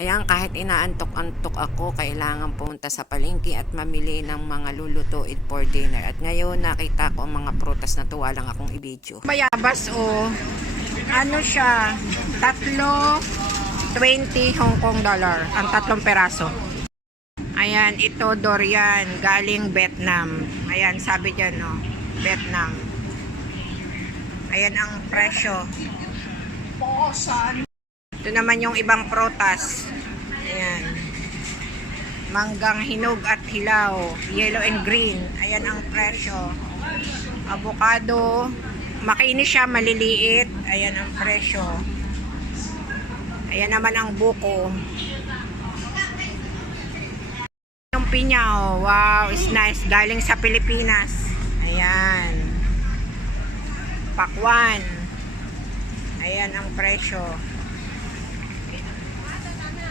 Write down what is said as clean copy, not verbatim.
Ayan, kahit inaantok-antok ako, kailangan pumunta sa palengke at mamili ng mga lulutuin for dinner. At ngayon, nakita ko ang mga prutas na tuwa lang akong i-video. Bayabas o, ano siya, tatlo, 20 Hong Kong dollar, ang tatlong peraso. Ayan, ito durian, galing Vietnam. Ayan, sabi dyan, no, Vietnam. Ayan ang presyo. Ito naman yung ibang prutas. Ayan. Manggang hinog at hilaw. Yellow and green. Ayan ang presyo. Avocado. Makinis siya, maliliit. Ayan ang presyo. Ayan naman ang buko. Yung pinya, oh. Wow, it's nice. Galing sa Pilipinas. Ayan. Pakwan. Ayan ang presyo.